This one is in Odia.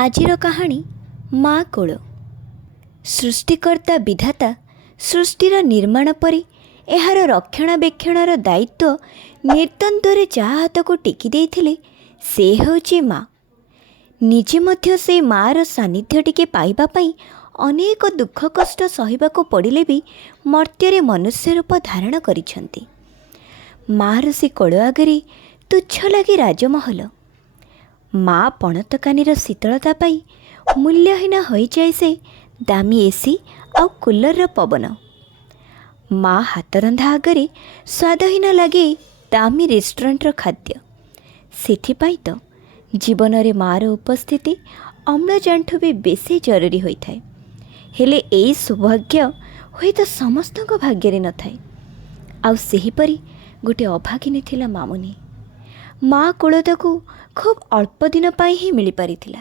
ଆଜିର କାହାଣୀ ମା କୋଳ। ସୃଷ୍ଟିକର୍ତ୍ତା ବିଧାତା ସୃଷ୍ଟିର ନିର୍ମାଣ ପରେ ଏହାର ରକ୍ଷଣାବେକ୍ଷଣର ଦାୟିତ୍ୱ ନିର୍ଦ୍ଦନ୍ଦରେ ଯାହା ହାତକୁ ଟେକି ଦେଇଥିଲେ ସେ ହେଉଛି ମା। ନିଜେ ମଧ୍ୟ ସେଇ ମାଆର ସାନ୍ନିଧ୍ୟ ଟିକେ ପାଇବା ପାଇଁ ଅନେକ ଦୁଃଖ କଷ୍ଟ ସହିବାକୁ ପଡ଼ିଲେ ବି ମର୍ତ୍ତ୍ୟରେ ମନୁଷ୍ୟ ରୂପ ଧାରଣ କରିଛନ୍ତି। ମାଆର ସେ କୋଳ ଆଗରେ ତୁଚ୍ଛ ଲାଗେ ରାଜମହଲ। ମା ପଣତକାନିର ଶୀତଳତା ପାଇ ମୂଲ୍ୟହୀନ ହୋଇଯାଏ ସେ ଦାମୀ ଏସି ଆଉ କୁଲରର ପବନ। ମା ହାତରନ୍ଧା ଆଗରେ ସ୍ୱାଦହୀନ ଲାଗେ ଦାମୀ ରେଷ୍ଟୁରାଣ୍ଟର ଖାଦ୍ୟ। ସେଥିପାଇଁ ତ ଜୀବନରେ ମାଆର ଉପସ୍ଥିତି ଅମ୍ଳଜାନଠୁ ବି ବେଶୀ ଜରୁରୀ ହୋଇଥାଏ। ହେଲେ ଏଇ ସୌଭାଗ୍ୟ ହୁଏତ ସମସ୍ତଙ୍କ ଭାଗ୍ୟରେ ନଥାଏ। ଆଉ ସେହିପରି ଗୋଟିଏ ଅଭାଗିନୀ ଥିଲା ମାମୁନି। ମା କୋଳ ତାକୁ ଖୁବ୍ ଅଳ୍ପ ଦିନ ପାଇଁ ହିଁ ମିଳିପାରିଥିଲା।